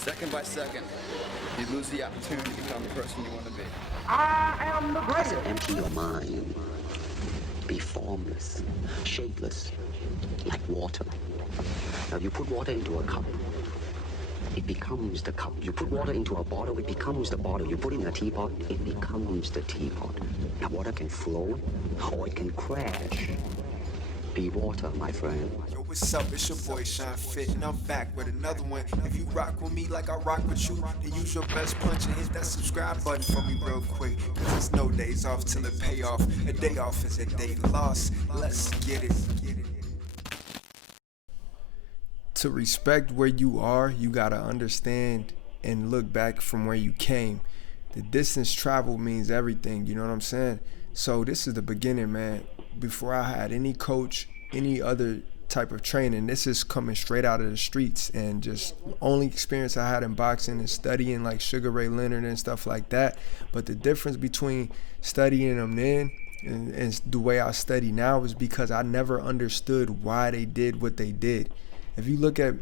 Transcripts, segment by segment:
Second by second, you lose the opportunity to become the person you want to be. I am the greatest. Empty your mind. Be formless, shapeless, like water. Now you put water into a cup, it becomes the cup. You put water into a bottle, it becomes the bottle. You put it in a teapot, it becomes the teapot. Now water can flow, or it can crash. Be water, my friend. Yo, what's up? It's your boy Sean Fit, and I'm back with another one. If you rock with me like I rock with you, then use your best punch and hit that subscribe button for me real quick. Cause there's no days off till it pay off. A day off is a day lost. Let's get it. To respect where you are, you gotta understand and look back from where you came. The distance traveled means everything, you know what I'm saying? So this is the beginning, man. Before I had any coach, any other type of training, this is coming straight out of the streets, and just only experience I had in boxing is studying like Sugar Ray Leonard and stuff like that. But the difference between studying them then and the way I study now is because I never understood why they did what they did. If you look at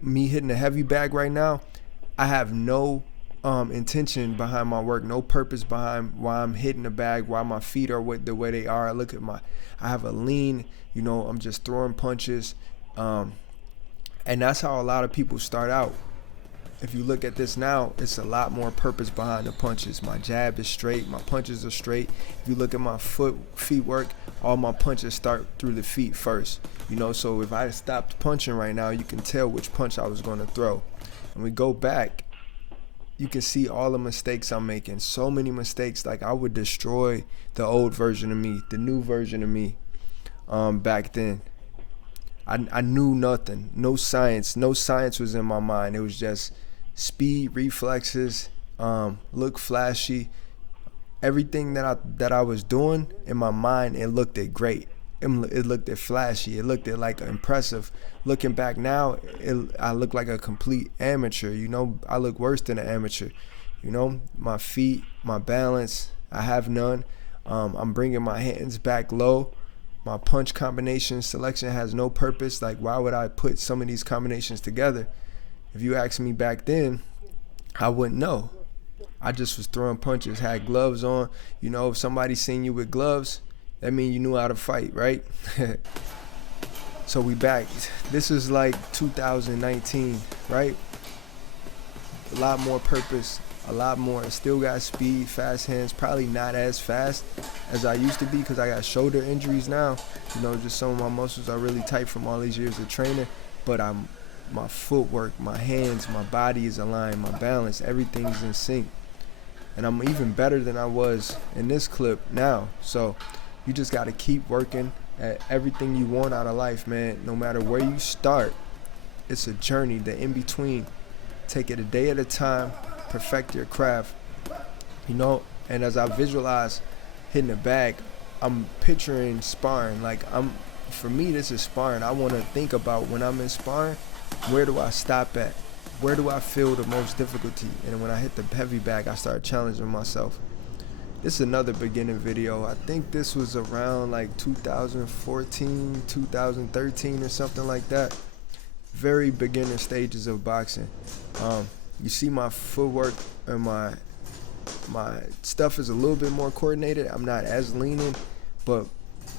me hitting a heavy bag right now, I have no intention behind my work, no purpose behind why I'm hitting the bag, why my feet are the way they are. I have a lean, I'm just throwing punches. And that's how a lot of people start out. If you look at this now, it's a lot more purpose behind the punches. My jab is straight, my punches are straight. If you look at my feet work, all my punches start through the feet first. So if I stopped punching right now, you can tell which punch I was gonna throw. And we go back, you can see all the mistakes I'm making. So many mistakes, like I would destroy the old version of me, the new version of me back then. I knew nothing, no science was in my mind. It was just speed, reflexes, look flashy. Everything that I was doing in my mind, it looked at great. It looked at flashy. It looked at like impressive. Looking back now, I look like a complete amateur. I look worse than an amateur. My feet, my balance, I have none. I'm bringing my hands back low. My punch combination selection has no purpose. Like, why would I put some of these combinations together? If you asked me back then, I wouldn't know. I just was throwing punches, had gloves on. If somebody seen you with gloves, that means you knew how to fight, right? So we back. This is like 2019, right? A lot more purpose, a lot more. Still got speed, fast hands, probably not as fast as I used to be because I got shoulder injuries now. Just some of my muscles are really tight from all these years of training, but my footwork, my hands, my body is aligned, my balance, everything's in sync. And I'm even better than I was in this clip now. So you just got to keep working at everything you want out of life, man. No matter where you start, it's a journey, the in-between. Take it a day at a time, perfect your craft. And as I visualize hitting the bag, I'm picturing sparring. For me, this is sparring. I want to think about when I'm in sparring, where do I stop at? Where do I feel the most difficulty? And when I hit the heavy bag, I start challenging myself. This is another beginning video. I think this was around like 2014, 2013 or something like that. Very beginner stages of boxing. You see my footwork and my stuff is a little bit more coordinated. I'm not as leaning, but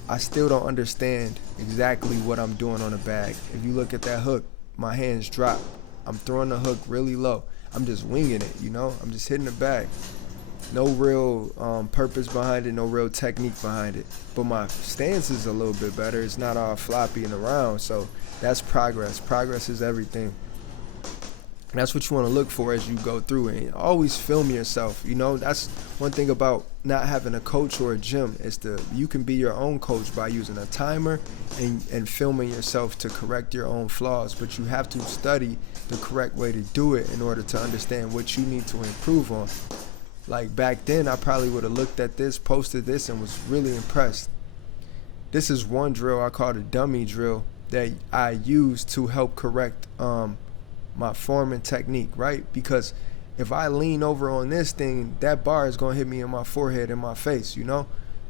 I still don't understand exactly what I'm doing on the bag. If you look at that hook, my hands drop. I'm throwing the hook really low. I'm just winging it, I'm just hitting the bag. No real purpose behind it, no real technique behind it. But my stance is a little bit better. It's not all floppy and around, so that's progress. Progress is everything. And that's what you want to look for as you go through it. And always film yourself. That's one thing about not having a coach or a gym is you can be your own coach by using a timer and filming yourself to correct your own flaws. But you have to study the correct way to do it in order to understand what you need to improve on. Like back then, I probably would have looked at this, posted this, and was really impressed. This is one drill I call the dummy drill that I use to help correct my form and technique, right? Because if I lean over on this thing, that bar is gonna hit me in my forehead and my face,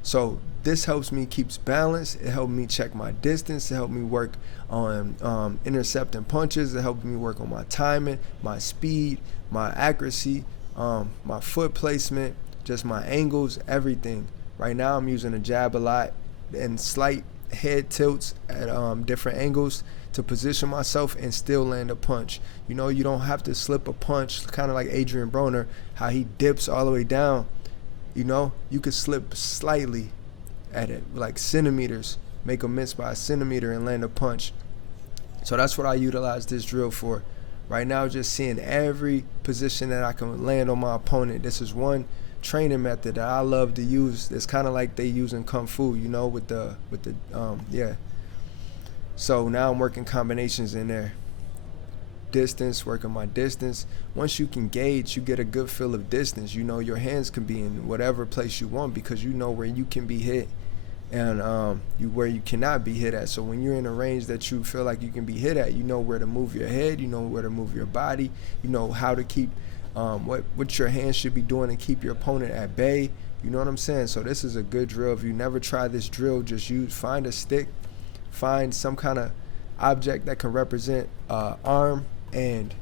So this helps me keeps balance. It helped me check my distance. It helped me work on intercepting punches. It helped me work on my timing, my speed, my accuracy, my foot placement, just my angles, everything. Right now I'm using a jab a lot and slight head tilts at different angles to position myself and still land a punch. You know, you don't have to slip a punch, kind of like Adrian Broner, how he dips all the way down. You know, you could slip slightly at it, like centimeters, make a miss by a centimeter and land a punch. So that's what I utilize this drill for. Right now, just seeing every position that I can land on my opponent. This is one training method that I love to use. It's kind of like they use in Kung Fu, you know, with the yeah. So now I'm working combinations in there. Distance, working my distance. Once you can gauge, you get a good feel of distance. You know, your hands can be in whatever place you want because you know where you can be hit and where you cannot be hit at. So when you're in a range that you feel like you can be hit at, you know where to move your head, you know where to move your body, you know how to keep what your hands should be doing and keep your opponent at bay. You know what I'm saying? So this is a good drill. If you never try this drill, just find a stick, find some kind of object that can represent arm, and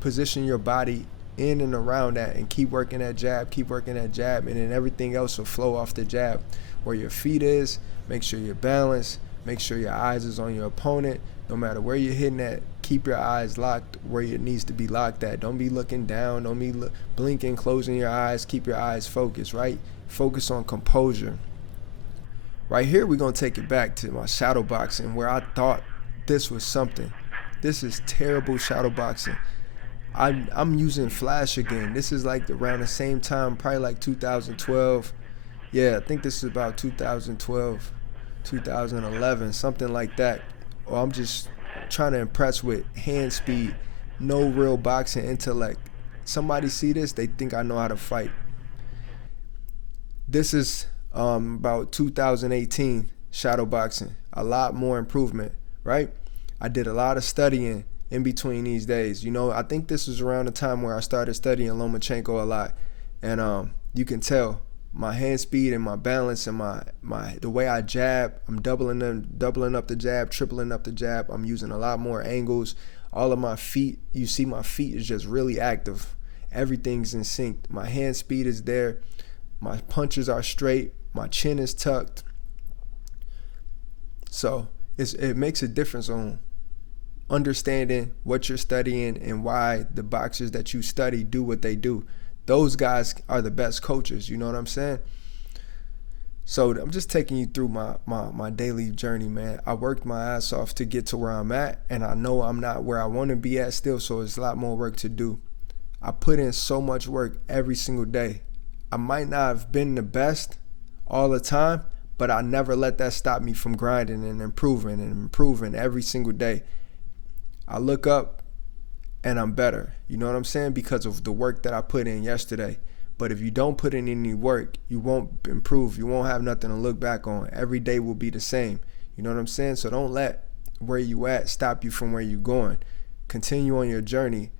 position your body in and around that and keep working that jab, and then everything else will flow off the jab. Where your feet is, make sure you're balanced, make sure your eyes is on your opponent. No matter where you're hitting at, keep your eyes locked where it needs to be locked at. Don't be looking down, don't be blinking, closing your eyes, keep your eyes focused, right? Focus on composure. Right here, we're gonna take it back to my shadow boxing where I thought this was something. This is terrible shadow boxing. I'm using Flash again. This is like around the same time, probably like 2012. Yeah, I think this is about 2012, 2011, something like that. Or I'm just trying to impress with hand speed, no real boxing intellect. Somebody see this, they think I know how to fight. This is about 2018 shadow boxing. A lot more improvement, right? I did a lot of studying in between these days. You know, I think this was around the time where I started studying Lomachenko a lot. And you can tell my hand speed and my balance and the way I jab, I'm doubling up the jab, tripling up the jab. I'm using a lot more angles. All of my feet, you see my feet is just really active. Everything's in sync. My hand speed is there. My punches are straight. My chin is tucked. So it makes a difference on understanding what you're studying and why the boxers that you study do what they do. Those guys are the best coaches, you know what I'm saying? So I'm just taking you through my daily journey, man. I worked my ass off to get to where I'm at, and I know I'm not where I want to be at still, so it's a lot more work to do. I put in so much work every single day. I might not have been the best all the time, but I never let that stop me from grinding and improving every single day. I look up and I'm better, you know what I'm saying? Because of the work that I put in yesterday. But if you don't put in any work, you won't improve. You won't have nothing to look back on. Every day will be the same. You know what I'm saying? So don't let where you at stop you from where you going. Continue on your journey.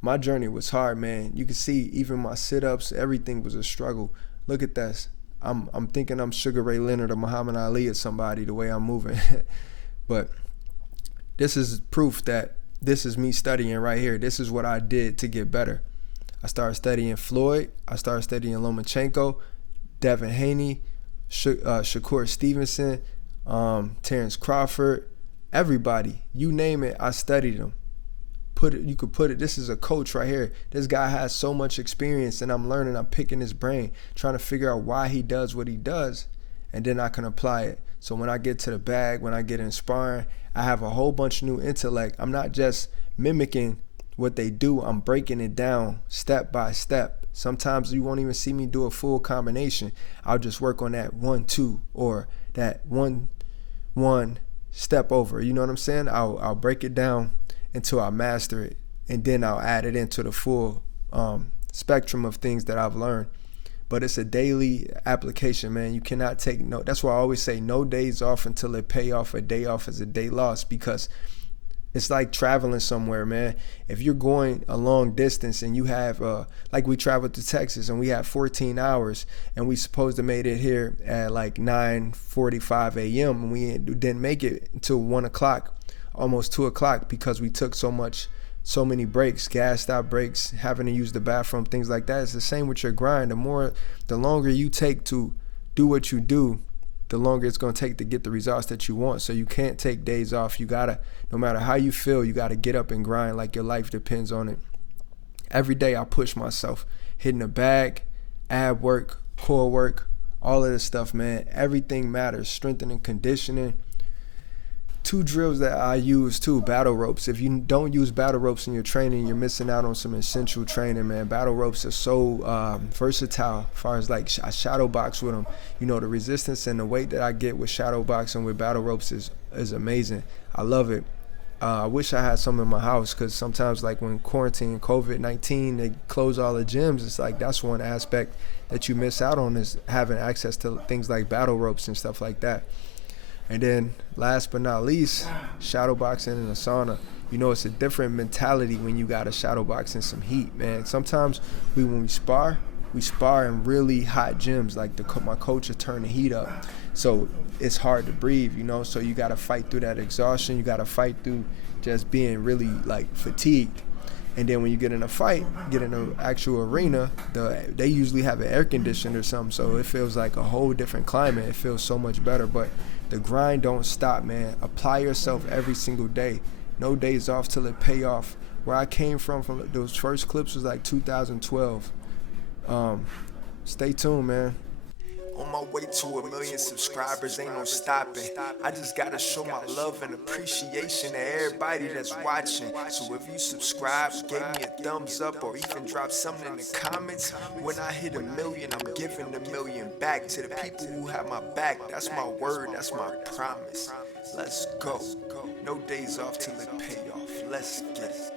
My journey was hard, man. You can see even my sit-ups, everything was a struggle. Look at this. I'm thinking I'm Sugar Ray Leonard or Muhammad Ali or somebody the way I'm moving. But this is proof that this is me studying right here. This is what I did to get better. I started studying Floyd. I started studying Lomachenko, Devin Haney, Shakur Stevenson, Terrence Crawford, everybody. You name it, I studied them. You could put it, this is a coach right here. This guy has so much experience, and I'm learning, I'm picking his brain, trying to figure out why he does what he does, and then I can apply it. So when I get to the bag, when I get in sparring, I have a whole bunch of new intellect. I'm not just mimicking what they do, I'm breaking it down step by step. Sometimes you won't even see me do a full combination. I'll just work on that 1-2 or that 1-1 step over. You know what I'm saying? I'll break it down until I master it, and then I'll add it into the full spectrum of things that I've learned. But it's a daily application, man. You cannot take no. That's why I always say no days off until it pay off. A day off is a day lost, because It's like traveling somewhere, man. If you're going a long distance and you have, like we traveled to Texas and we had 14 hours and we supposed to made it here at like 9:45 a.m. and we didn't make it until 1 o'clock, almost 2 o'clock, because we took so many breaks, gas stop breaks, having to use the bathroom, things like that. It's the same with your grind. The longer you take to do what you do, the longer it's going to take to get the results that you want. So you can't take days off. You gotta, no matter how you feel, you gotta get up and grind like your life depends on it. Every day I push myself, hitting the bag, ab work, core work, all of this stuff, man. Everything matters. Strengthening, conditioning. 2 drills that I use too, battle ropes. If you don't use battle ropes in your training, you're missing out on some essential training, man. Battle ropes are so versatile as far as like I shadow box with them. You know, the resistance and the weight that I get with shadow boxing with battle ropes is amazing. I love it. I wish I had some in my house, because sometimes like when quarantine, COVID-19, they close all the gyms. It's like that's one aspect that you miss out on, is having access to things like battle ropes and stuff like that. And then last but not least, shadow boxing in a sauna. You know, it's a different mentality when you got a shadow box and some heat, man. Sometimes when we spar in really hot gyms. Like my coach will turn the heat up. So it's hard to breathe, you know? So you got to fight through that exhaustion. You got to fight through just being really like fatigued. And then when you get in a fight, get in an actual arena, they usually have an air conditioner or something. So it feels like a whole different climate. It feels so much better. But the grind don't stop, man. Apply yourself every single day. No days off till it pay off. Where I came from those first clips was like 2012. Stay tuned, man. On my way to 1 million subscribers, ain't no stopping. I just gotta show my love and appreciation to everybody that's watching. So if you subscribe, gave me a thumbs up, or even drop something in the comments, when I hit 1 million, I'm giving 1 million back to the people who have my back. That's my word, that's my promise. Let's go. No days off till it pay off. Let's get it.